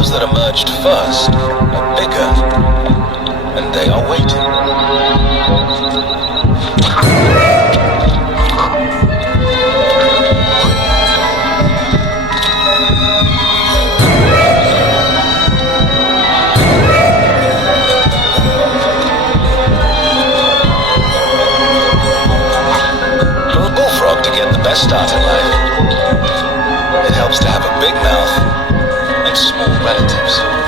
those that emerged first are bigger, and they are waiting. For a bullfrog to get the best start in life, it helps to have a big mouth and small relatives.